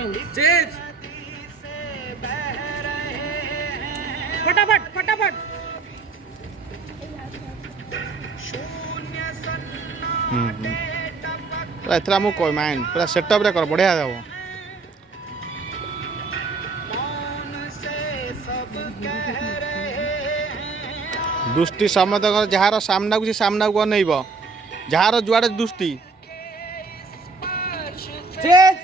change फटाफट फटाफट पूरा एथरा मु कोई माइंड पूरा सेटअप रे कर बढ़िया देबो दुष्टि समत जार सामना को सामना को अनइब जार जुआड़े दुष्टि चेंज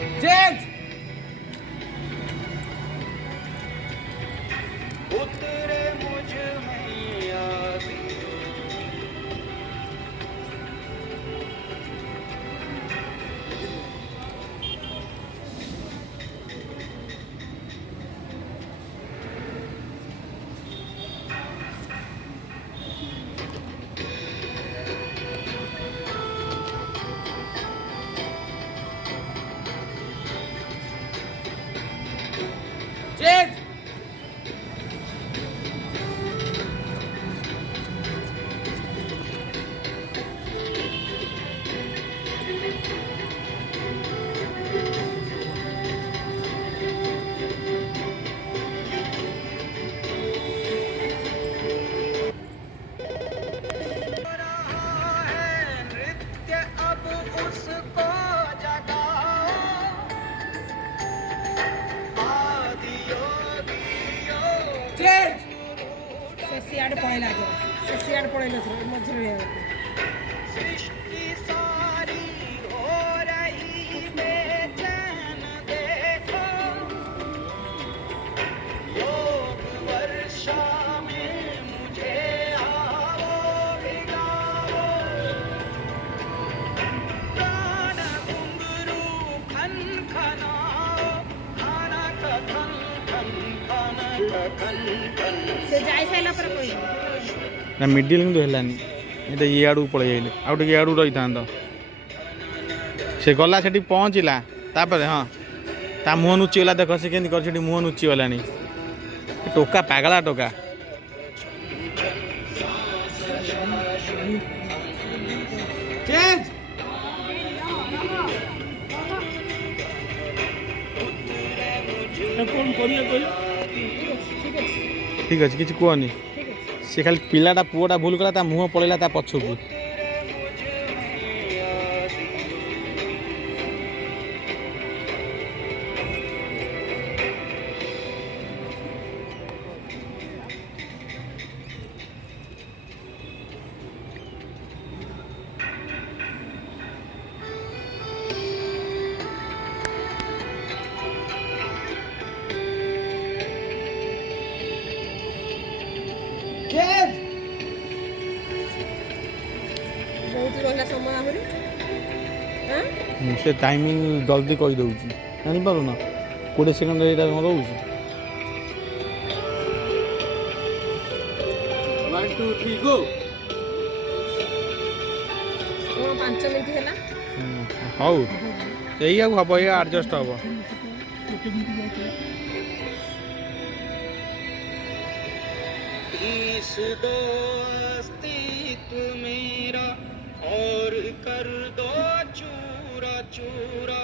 चेंज चेंज सियाड़ पड़ेला से सियाड़ पड़ेला मझे सृष्टि सारी हो रही बेचैन देखो योग वर्षा में मुझे आओ भिगाओ प्राण घुंघरू खन खनाओ खाना कथन खन खन खन खन से जाय साइला पर कोई ना मिडिल में तो हेलानी ये ये आड़ू पड़े जाइले आउ टे आड़ू रही था से गला से पहुँचला तापर हाँ ता मुह नुचिगला देख से केंदी कर मुह नुचिगलानी टोका पागला टोका चेंज ठीक अच्छे किसी कहनी सी खाली पिलाटा पुआटा भूल कला ता मुह पड़ेगा ता पछकू बहुत रहा समय आहरी से टाइमिंग जल्दी कर दूँ जापार ना 20 सेकेंड यहाँ रोचे 1 2 3 गो 5 मिनट है हौ यही हम ये एडजस्ट हम इस दोस्ती मेरा और कर दो चूरा चूरा